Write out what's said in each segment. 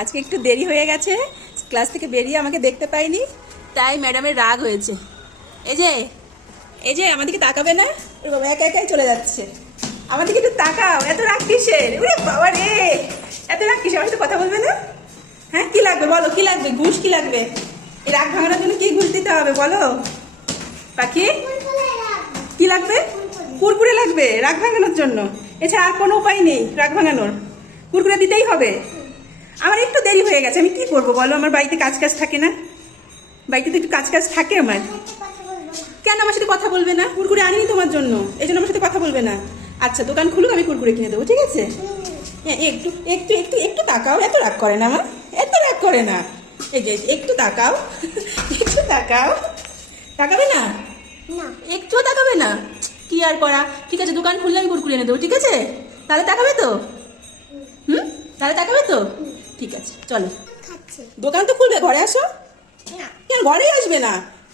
আজকে একটু দেরি হয়ে গেছে, ক্লাস থেকে বেরিয়ে আমাকে দেখতে পাইনি, তাই ম্যাডামের রাগ হয়েছে। এই যে আমার দিকে তাকাবে না? ওরে বাবা, একা একাই চলে যাচ্ছে। আমার দিকে একটু তাকাও, এত রাগ কিসের? ওরে বাবা রে, এত রাগ কিসের? আমার সাথে কথা বলবে না? হ্যাঁ, কি লাগবে বলো, কি লাগবে? ঘুষ কি লাগবে? এই রাগ ভাঙানোর জন্য কি ঘুষ দিতে হবে বলো পাখি? কি লাগবে? কুরকুরে লাগবে রাগ ভাঙানোর জন্য। এছাড়া আর কোনো উপায় নেই রাগ ভাঙানোর, কুরকুরে দিতেই হবে। আমার একটু দেরি হয়ে গেছে, আমি কি করবো বলো? আমার বাড়িতে কাজ থাকে না? বাড়িতে তো একটু কাজ থাকে আমার। কেন আমার সাথে কথা বলবে না? কুরকুরে আনিনি তোমার জন্য, এই জন্য আমার সাথে কথা বলবে না। আচ্ছা, দোকান খুলুক, আমি কুরকুরে কিনে দেবো, ঠিক আছে? হ্যাঁ, একটু একটু একটু একটু তাকাও, এত রাগ করে না আমার, এত রাগ করে না। এই যে একটু তাকাও, একটু তাকাও। তাকাবে না? একটুও তাকাবে না? কি আর করা। ঠিক আছে, দোকান খুললে আমি কুরকুরে এনে দেবো, ঠিক আছে? তাহলে তাকাবে তো? তাহলে তাকাবে তো? ঠিক আছে, চলো। দোকান তো খুলবে, ঘরে আসো। কেন ঘরেই আসবে না?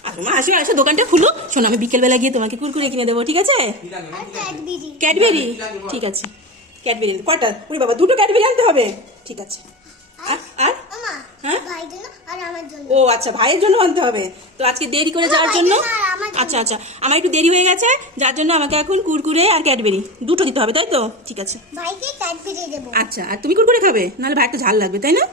আসো মা, আসো আসো, দোকানটা খুলো। শোনো, আমি বিকেলবেলা গিয়ে তোমাকে কুরকুরে কিনে দেবো, ঠিক আছে? ক্যাডবেরি, ঠিক আছে। ক্যাডবেরি কটা? ওরে বাবা, দুটো ক্যাডবেরি আনতে হবে, ঠিক আছে। আর হ্যাঁ, ও আচ্ছা, ভাইয়ের জন্য আনতে হবে। তো আজকে দেরি করে যাওয়ার জন্য, আচ্ছা আচ্ছা, আমার একটু দেরি হয়ে গেছে, যার জন্য আমাকে এখন কুরকুরে আর ক্যাডবেরি দুটো দিতে হবে, তাই তো? ঠিক আছে। ভাইকে ক্যাডবেরি দেবো। আচ্ছা, আর তুমি কুরকুরে খাবে? নাহলে ভাই একটু ঝাল লাগবে, তাই না?